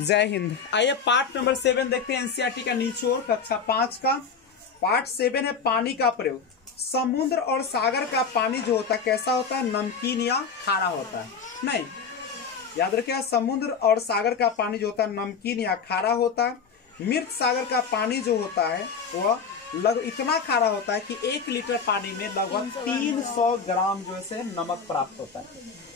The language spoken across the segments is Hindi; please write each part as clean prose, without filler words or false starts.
जय हिंद। आइए पार्ट नंबर 7 देखते हैं एनसीईआरटी का निचोड़ कक्षा 5 का। पार्ट 7 है पानी का प्रयोग। समुद्र और सागर का पानी जो होता है कैसा होता है, नमकीन या खारा होता है। नहीं, याद रखिएगा, समुद्र और सागर का पानी जो होता है नमकीन या खारा होता है। मृत सागर का पानी जो होता है वह लगभग इतना खारा होता है कि 1 लीटर पानी में लगभग 300 ग्राम जो है नमक प्राप्त होता है।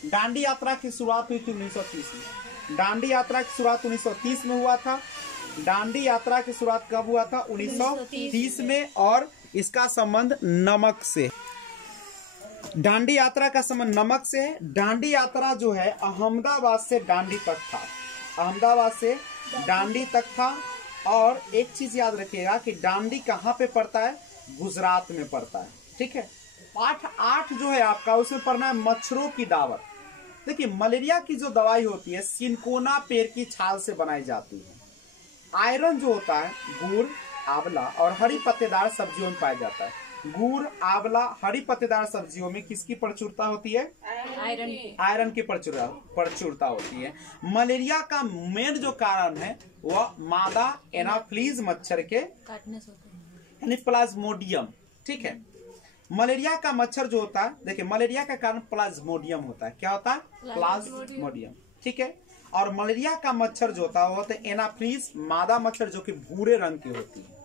दांडी यात्रा की शुरुआत हुई थी 1930 में। दांडी यात्रा की शुरुआत 1930 में हुआ था। दांडी यात्रा की शुरुआत कब हुआ था, 1930 में, और इसका संबंध नमक से। दांडी यात्रा का संबंध नमक से है। दांडी यात्रा जो है अहमदाबाद से दांडी तक था। अहमदाबाद से दांडी तक था। और एक चीज याद रखिएगा कि दांडी कहाँ पे पड़ता है, गुजरात में पड़ता है। ठीक है। पाठ 8 जो है आपका, उसमें पढ़ना है मच्छरों की दावत। देखिए, मलेरिया की जो दवाई होती है सिनकोना पेड़ की छाल से बनाई जाती है। आयरन जो होता है गुड़, आंवला और हरी पत्तेदार सब्जियों में पाया जाता है। गुड़, आंवला, हरी पत्तेदार सब्जियों में किसकी प्रचुरता होती है, आयरन की प्रचुरता होती है। मलेरिया का मेन जो कारण है वह मादा एनाफ्लीज मच्छर के काटने से होता है, यानी प्लाज्मोडियम। ठीक है। मलेरिया का मच्छर जो होता है, देखिए मलेरिया का कारण प्लाज्मोडियम होता है। क्या होता है, प्लाज्मोडियम। ठीक है। और मलेरिया का मच्छर जो होता है वो होता है एनाफ्लीज मादा मच्छर, जो कि भूरे रंग की होती है।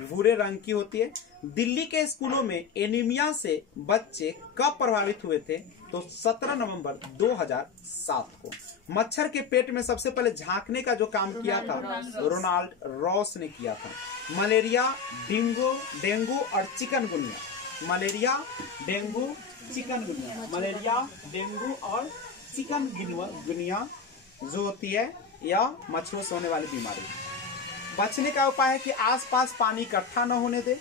भूरे रंग की होती है। दिल्ली के स्कूलों में एनीमिया से बच्चे कब प्रभावित हुए थे, तो 17 नवंबर 2007 को। मच्छर के पेट में सबसे पहले झांकने का जो काम किया था रोनाल्ड रॉस ने किया था। मलेरिया, डेंगू और chikungunya. Malaria, dengue, chikungunya. Malaria, dengue और चिकनगुनिया जो होती है यह मच्छरों से होने वाली बीमारी। बचने का उपाय है कि आसपास पानी इकट्ठा न होने दे,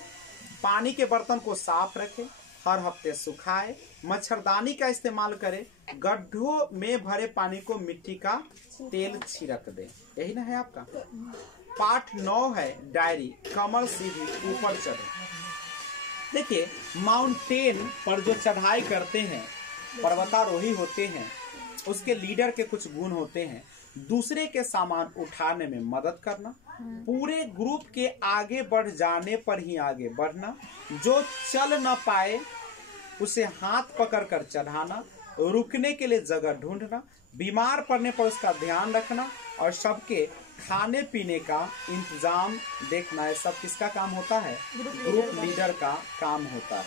पानी के बर्तन को साफ रखें, हर हफ्ते सुखाए, मच्छरदानी का इस्तेमाल करें, गड्ढों में भरे पानी को मिट्टी का तेल छिड़क दे। यही ना है आपका। पाठ 9 है डायरी, कमर सीधी ऊपर चढ़े। देखिए, माउंटेन पर जो चढ़ाई करते हैं, पर्वतारोही होते हैं, उसके लीडर के कुछ गुण होते हैं। दूसरे के सामान उठाने में मदद करना, पूरे ग्रुप के आगे बढ़ जाने पर ही आगे बढ़ना, जो चल न पाए उसे हाथ पकड़कर चढ़ाना, रुकने के लिए जगह ढूंढना, बीमार पड़ने पर उसका ध्यान रखना और सबके खाने पीने का इंतजाम देखना। ये सब किसका काम होता है, ग्रुप लीडर का काम होता है।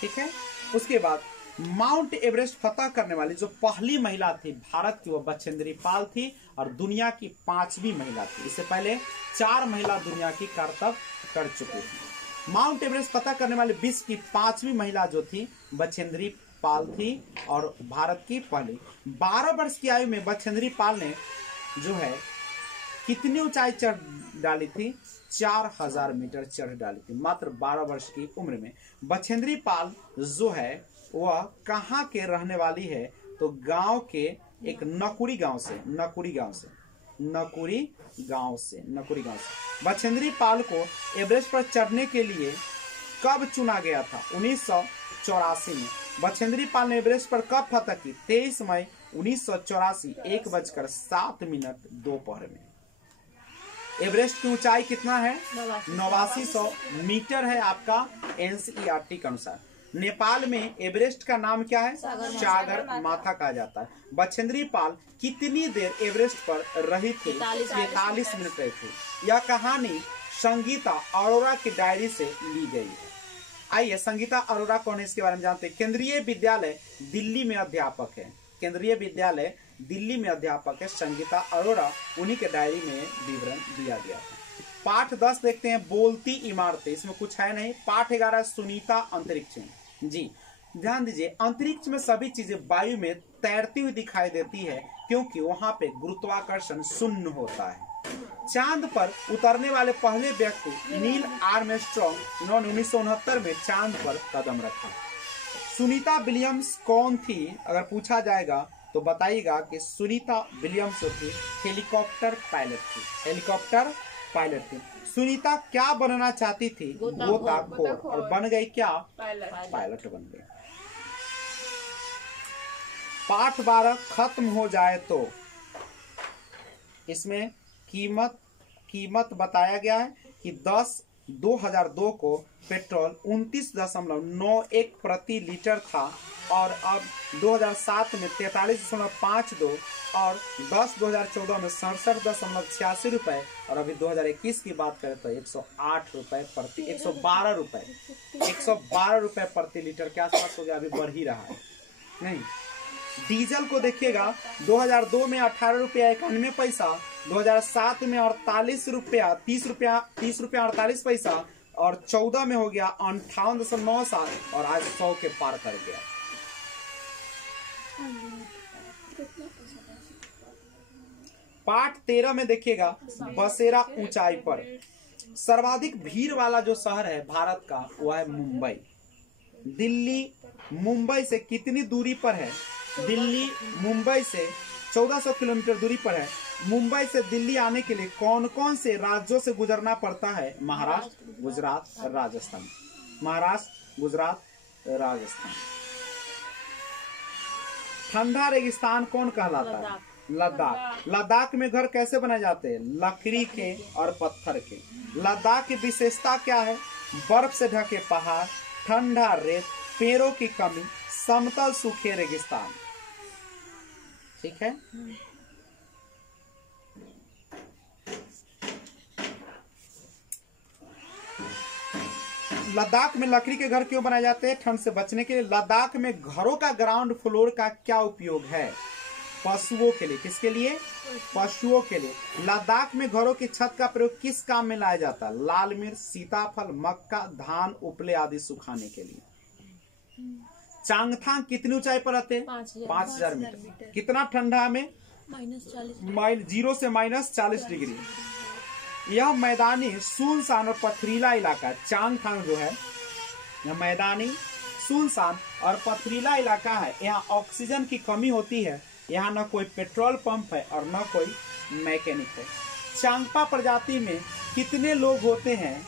ठीक है। उसके बाद माउंट एवरेस्ट फतह करने वाली जो पहली महिला थी भारत की, वो बछेंद्री पाल थी और दुनिया की 5वीं महिला थी। इससे पहले 4 महिला दुनिया की करतब कर चुकी थी। माउंट एवरेस्ट फतह करने वाली विश्व की 5वीं महिला जो थी बछेंद्री पाल थी और भारत की पहली। 12 वर्ष की आयु में बछेंद्री पाल ने जो है कितनी ऊंचाई चढ़ डाली थी, 4000 मीटर चढ़ डाली थी मात्र 12 वर्ष की उम्र में। बछेंद्री पाल जो है वह कहाँ के रहने वाली है, तो गांव के एक नकुरी गांव से बछेंद्री पाल को एवरेस्ट पर चढ़ने के लिए कब चुना गया था, 1984 में। बछेंद्री पाल ने एवरेस्ट पर कब फतह की, 23 मई 1984, 1:07 दोपहर में। एवरेस्ट की ऊंचाई कितना है, 8900 मीटर है आपका एनसीईआरटी के अनुसार। नेपाल में एवरेस्ट का नाम क्या है, सागर माथा कहा जाता है। बछेंद्री पाल कितनी देर एवरेस्ट पर रही थी, 43 मिनट रही थी। यह कहानी संगीता अरोरा की डायरी से ली गई है। आइए, संगीता अरोरा कौन है इसके बारे में जानते हैं। केंद्रीय विद्यालय दिल्ली में अध्यापक है। केंद्रीय विद्यालय दिल्ली में अध्यापक है संगीता अरोरा, उन्हीं के डायरी में विवरण दिया गया था। पाठ 10 देखते हैं, बोलती इमारतें। इसमें कुछ है नहीं। पाठ 11 सुनीता अंतरिक्ष जी। ध्यान दीजिए, अंतरिक्ष में सभी चीजें वायु में तैरती हुई दिखाई देती है क्योंकि वहां पे गुरुत्वाकर्षण शून्य होता है। चांद पर उतरने वाले पहले व्यक्ति नील आर्मस्ट्रॉन्ग, उन्होंने 1969 में चांद पर कदम रखा। सुनीता विलियम्स कौन थी, अगर पूछा जाएगा तो बताइएगा कि सुनीता विलियम्स जो थी हेलीकॉप्टर पायलट थी। सुनीता क्या बनना चाहती थी, गोताखोर, और बन गई क्या, पायलट बन गई। पाठ 12 खत्म हो जाए तो इसमें कीमत बताया गया है कि 2002 को पेट्रोल 29.91 प्रति लीटर था और अब 2007 में 43.52 और 2014 में 67.86 रुपए और अभी 2021 की बात करें तो 108 रुपए प्रति 112 रुपए प्रति लीटर के आसपास हो गया, अभी बढ़ ही रहा है। नहीं, डीजल को देखिएगा 2002 में 18 रुपया 91 पैसा, 2007 में 48 रुपया 30 रुपया 48 पैसा और 14 में हो गया 58.97 और आज 100 के पार कर गया। पाठ 13 में देखिएगा बसेरा ऊंचाई पर। सर्वाधिक भीड़ वाला जो शहर है भारत का वह है मुंबई। दिल्ली मुंबई से कितनी दूरी पर है? दिल्ली मुंबई से 1400 किलोमीटर दूरी पर है। मुंबई से दिल्ली आने के लिए कौन कौन से राज्यों से गुजरना पड़ता है? महाराष्ट्र, गुजरात, राजस्थान। महाराष्ट्र, गुजरात, राजस्थान। ठंडा रेगिस्तान कौन कहलाता है? लद्दाख। लद्दाख में घर कैसे बनाए जाते हैं? लकड़ी के और पत्थर के। लद्दाख की विशेषता क्या है? बर्फ से ढके पहाड़, ठंडा रेत, पेड़ों की कमी, समतल सूखे रेगिस्तान। ठीक है। लद्दाख में लकड़ी के घर क्यों बनाए जाते हैं? ठंड से बचने के लिए। लद्दाख में घरों का ग्राउंड फ्लोर का क्या उपयोग है? पशुओं के लिए। किसके लिए? पशुओं के लिए। लद्दाख में घरों की छत का प्रयोग किस काम में लाया जाता है? लाल मिर्च, सीताफल, मक्का, धान, उपले आदि सुखाने के लिए। चांगथांग कितनी ऊंचाई पर रहते हैं? 5000 मीटर। कितना ठंडा में? -0 से -40 डिग्री। यह मैदानी सुनसान और पथरीला इलाका है। चांगथांग जो है यह मैदानी सुनसान और पथरीला इलाका है। यहाँ ऑक्सीजन की कमी होती है। यहाँ न कोई पेट्रोल पंप है और न कोई मैकेनिक है। चांगपा प्रजाति में कितने लोग होते हैं?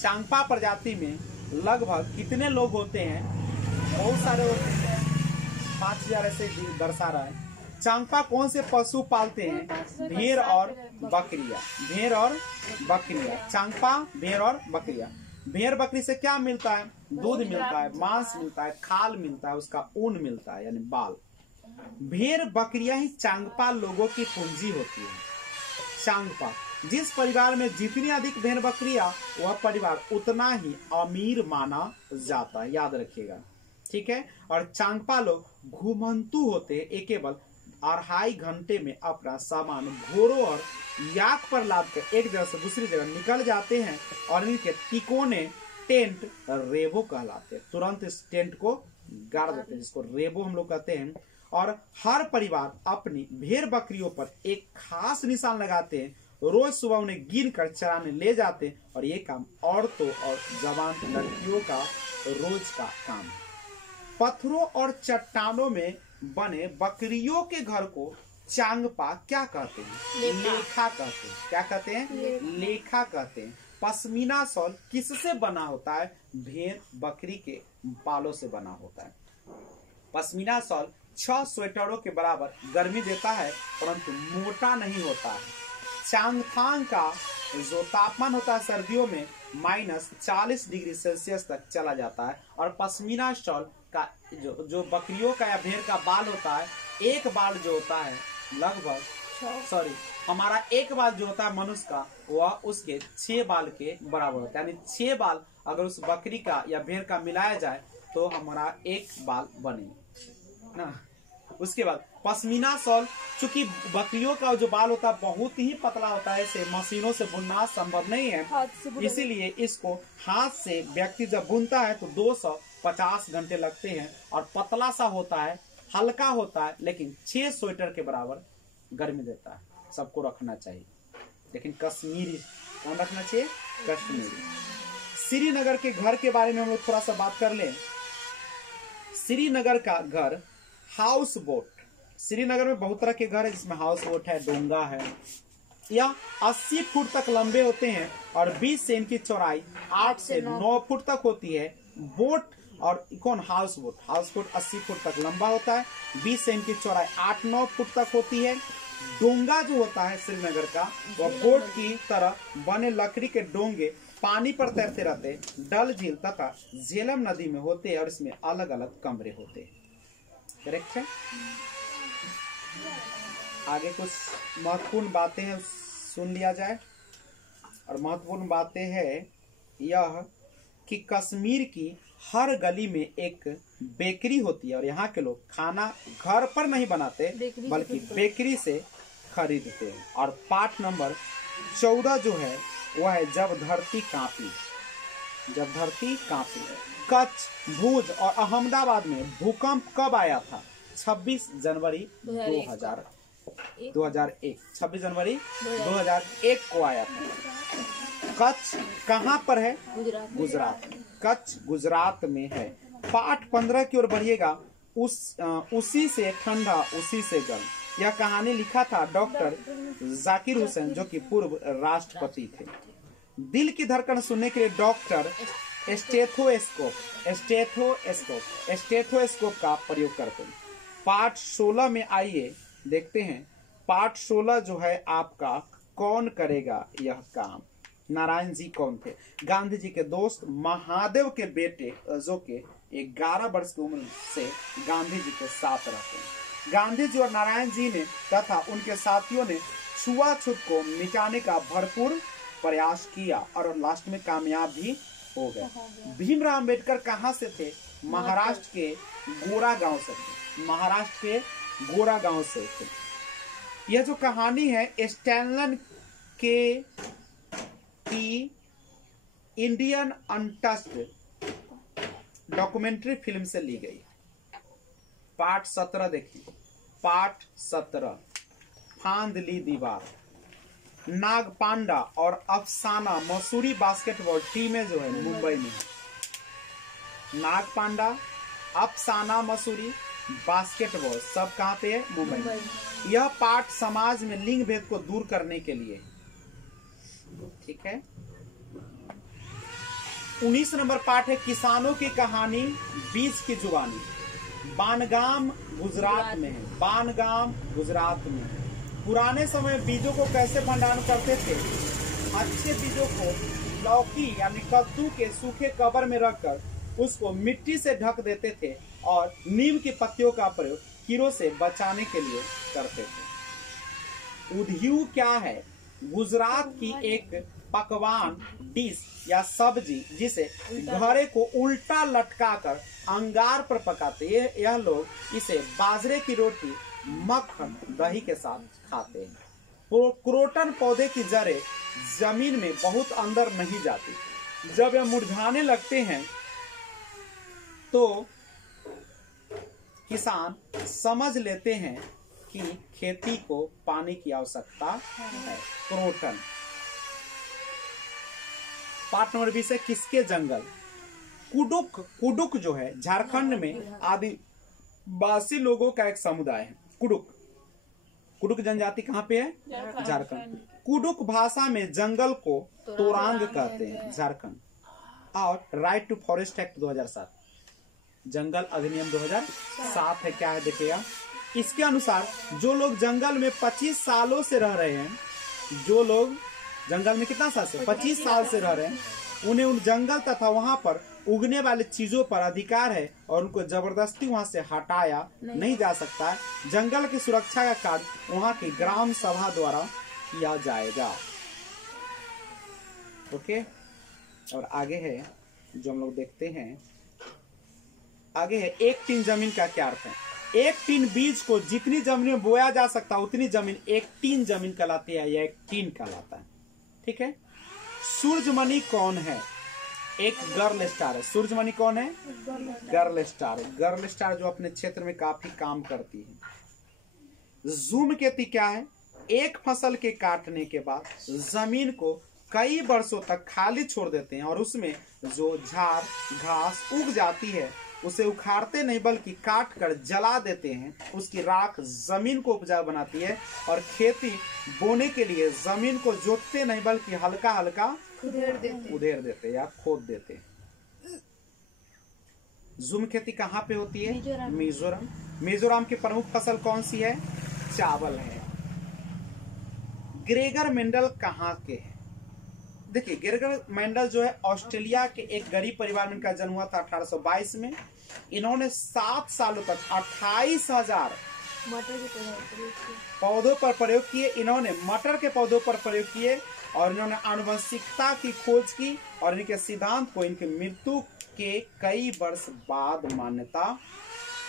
चांगपा प्रजाति में लगभग कितने लोग होते हैं? बहुत सारे होते हैं। 5000 ऐसे दर्शा रहा है। चांगपा कौन से पशु पालते हैं? भेड़ और बकरियां। भेड़ और बकरियां। चांगपा भेड़ और बकरियां। भेड़ बकरी से क्या मिलता है? दूध मिलता है, मांस मिलता है, खाल मिलता है, उसका ऊन मिलता है यानी बाल। भेड़ बकरियां ही चांगपा लोगों की पूंजी होती है। चांगपा जिस परिवार में जितनी अधिक भेड़ बकरियां वह परिवार उतना ही अमीर माना जाता है, याद रखिएगा। ठीक है। और चांगपा लोग घुमंतु होते हैं। एक केवल 2.5 घंटे में अपना सामान घोड़ों और याक पर लाद कर एक जगह से दूसरी जगह निकल जाते हैं और इनके तिकोने टेंट रेबो कहलाते हैं। तुरंत इस टेंट को गाड़ देते हैं, जिसको रेबो हम लोग कहते हैं। और हर परिवार अपनी भेड़ बकरियों पर एक खास निशान लगाते हैं। रोज सुबह उन्हें गिन कर चराने ले जाते हैं और ये काम औरतों और जवान लड़कियों का रोज का काम है। पत्थरों और चट्टानों में बने बकरियों के घर को चांगपा क्या कहते हैं? लेखा कहते हैं। क्या कहते हैं? लेखा कहते हैं। पश्मीना शॉल किससे बना होता है? भेड़ बकरी के बालों से बना होता है। पश्मीना शॉल 6 स्वेटरों के बराबर गर्मी देता है परंतु मोटा नहीं होता है। चांगथांग का जो तापमान होता है सर्दियों में -40 डिग्री सेल्सियस तक चला जाता है। और पश्मीना शॉल का जो बकरियों का या भेड़ का बाल होता है, एक बाल जो होता है लगभग हमारा एक बाल जो होता है मनुष्य का वह उसके 6 बाल के बराबर होता है। यानी 6 बाल अगर उस बकरी का या भेड़ का मिलाया जाए तो हमारा एक बाल बने ना। उसके बाद पश्मीना शॉल, चूंकि बकरियों का जो बाल होता है बहुत ही पतला होता है, इसे मशीनों से बुनना संभव नहीं है, इसीलिए इसको हाथ से व्यक्ति जब बुनता है तो 250 घंटे लगते हैं और पतला सा होता है, हल्का होता है, लेकिन 6 स्वेटर के बराबर गर्मी देता है। सबको रखना चाहिए, लेकिन कश्मीरी कौन रखना चाहिए? कश्मीरी। श्रीनगर के घर के बारे में हम लोग थोड़ा सा बात कर लें। श्रीनगर का घर हाउस बोट। श्रीनगर में बहुत तरह के घर है जिसमें हाउस बोट है, डोंगा है। यह 80 फुट तक लंबे होते हैं और 20 से इनकी चौड़ाई 8 से 9 फुट तक होती है। बोट और कौन? House boat. House boat 80 foot तक लंबा होता है, 20 से इनकी चौड़ाई 8-9 फुट तक होती है। डोंगा जो होता है श्रीनगर का, वह बोट की तरह बने लकड़ी के डोंगे पानी पर तैरते रहते, डल झील तथा झेलम नदी में होते और इसमें अलग अलग कमरे होते। करेक्ट है। आगे कुछ महत्वपूर्ण बातें हैं, सुन लिया जाए। और महत्वपूर्ण बातें हैं यह कि कश्मीर की हर गली में एक बेकरी होती है और यहाँ के लोग खाना घर पर नहीं बनाते बल्कि बेकरी से खरीदते हैं। और पाठ नंबर 14 जो है वह है जब धरती कांपी। जब धरती कांपी। कच्छ, भुज और अहमदाबाद में भूकंप कब आया था? 26 जनवरी 2001। 26 जनवरी 2001 को आया था। कच्छ कहाँ पर है? गुजरात। कच्छ गुजरात में है। पाठ 15 की ओर बढ़िएगा। उसी से ठंडा उसी से गर्म। यह कहानी लिखा था डॉक्टर जाकिर हुसैन जो कि पूर्व राष्ट्रपति थे। दिल की धड़कन सुनने के लिए डॉक्टर स्टेथोस्कोप का प्रयोग करते हैं। पाठ 16 में आइए देखते हैं। पाठ 16 जो है आपका कौन करेगा यह काम। नारायण जी कौन थे? गांधी जी के दोस्त, महादेव के बेटे जो के 11 वर्ष की उम्र से गांधी जी के साथ रहते हैं। गांधी जी और नारायण जी ने तथा उनके साथियों ने छुआछूत को मिटाने का भरपूर प्रयास किया और लास्ट में कामयाब भी हो गए। भीमराव अम्बेडकर कहाँ से थे? महाराष्ट्र के गोरा गांव से थे। महाराष्ट्र के गोरा गांव से थे। यह जो कहानी है स्टैनलन के इंडियन अनटच्ड डॉक्यूमेंट्री फिल्म से ली गई। पार्ट 17 देखिए। पार्ट 17 फांद ली दीवार। नागपांडा और अफसाना मसूरी बास्केटबॉल टीमें जो है मुंबई में। नागपांडा, अफसाना मसूरी, बास्केटबॉल सब कहाँ पे है? मुंबई में। यह पाठ समाज में लिंग भेद को दूर करने के लिए। ठीक है। 19 नंबर पाठ है किसानों की कहानी, बीज की जुबानी। बानगाम गुजरात में है। बानगाम गुजरात में है। पुराने समय बीजों को कैसे भंडारण करते थे? अच्छे बीजों को लौकी यानी कद्दू के सूखे कवर में रखकर उसको मिट्टी से ढक देते थे और नीम की पत्तियों का प्रयोग कीड़ों से बचाने के लिए करते थे। उधियू क्या है? गुजरात की एक पकवान डिश या सब्जी जिसे घरे को उल्टा लटकाकर अंगार पर पकाते हैं। यह लोग इसे बाजरे की रोटी, मक्खन, दही के साथ खाते हैं। क्रोटन पौधे की जड़ें जमीन में बहुत अंदर नहीं जाती। जब यह मुरझाने लगते हैं तो किसान समझ लेते हैं कि खेती को पानी की आवश्यकता है। क्रोटन। पार्ट नंबर 20 है किसके जंगल। कुडुक। कुडुक जो है झारखंड में आदिवासी लोगों का एक समुदाय है। कुडुक। कुडुक जनजाति कहाँ पे है? झारखंड। कुडुक भाषा में जंगल को तोरांग कहते हैं झारखंड। और राइट टू फॉरेस्ट एक्ट 2007, जंगल अधिनियम 2007 है। क्या है देखिएगा। इसके अनुसार जो लोग जंगल में 25 सालों से रह रहे हैं, जो लोग जंगल में कितना साल से? 25 साल से रह रहे हैं, उन्हें उन जंगल तथा वहां पर उगने वाले चीजों पर अधिकार है और उनको जबरदस्ती वहां से हटाया नहीं जा सकता। जंगल की सुरक्षा का कार्य वहां की ग्राम सभा द्वारा किया जाएगा। ओके। और आगे है जो हम लोग देखते हैं। आगे है एक टीन जमीन का क्या अर्थ है? एक टीन बीज को जितनी जमीन में बोया जा सकता है उतनी जमीन एक टीन जमीन कहलाती है या एक टीन कहलाता है। ठीक है। सूरजमणि कौन है? एक गर्ल स्टार है। सूरजमणि कौन है? Girl star. गर्ल स्टार जो अपने क्षेत्र में काफी काम करती है। धूमकेतु क्या है? एक फसल के काटने के बाद जमीन को कई वर्षों तक खाली छोड़ देते हैं और उसमें जो झाड़ घास उग जाती है उसे उखाड़ते नहीं बल्कि काट कर जला देते हैं। उसकी राख जमीन को उपजाऊ बनाती है और खेती बोने के लिए जमीन को जोतते नहीं बल्कि हल्का हल्का उधेड़ देते या खोद देते। झूम खेती कहाँ पे होती है? मिजोरम। मिजोरम की प्रमुख फसल कौन सी है? चावल है। ग्रेगर मेंडल कहाँ के हैं? देखिए, ग्रेगर मेंडल जो है ऑस्ट्रेलिया के एक गरीब परिवार में इनका जन्म हुआ था 1822 में। इन्होंने 7 सालों तक 28,000 पौधों पर प्रयोग किए। इन्होंने मटर के पौधों पर प्रयोग किए और इन्होंने आनुवंशिकता की खोज की और इनके सिद्धांत को इनके मृत्यु के कई वर्ष बाद मान्यता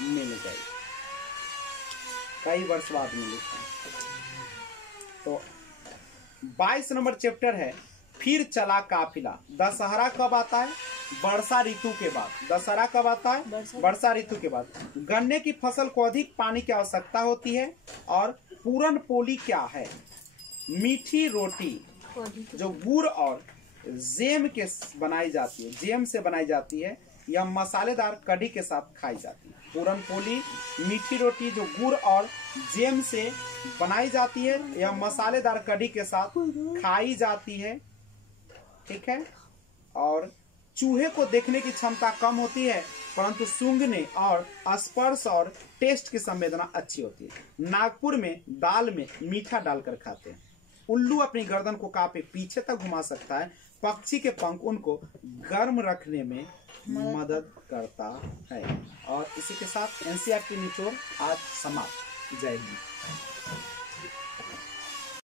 मिल गई। कई वर्ष बाद मिली। तो 22 नंबर चैप्टर है फिर चला काफिला। दशहरा कब आता है? वर्षा ऋतु के बाद। दशहरा कब आता है? वर्षा ऋतु के बाद। गन्ने की फसल को अधिक पानी की आवश्यकता होती है। और पूरन पोली क्या है? मीठी रोटी जो गुड़ और जेम के बनाई जाती है, जेम से बनाई जाती है। यह मसालेदार कढ़ी के साथ खाई जाती है। पूरन पोली मीठी रोटी जो गुड़ और जेम से बनाई जाती है, यह मसालेदार कढ़ी के साथ खाई जाती है। ठीक है। और चूहे को देखने की क्षमता कम होती है, परंतु सूंघने और स्पर्श और टेस्ट की संवेदना अच्छी होती है। नागपुर में दाल में मीठा डालकर खाते हैं। उल्लू अपनी गर्दन को काफी पीछे तक घुमा सकता है। पक्षी के पंख उनको गर्म रखने में मदद करता है। और इसी के साथ एनसीईआरटी निचोड़ आज समाप्त। जय हिंद।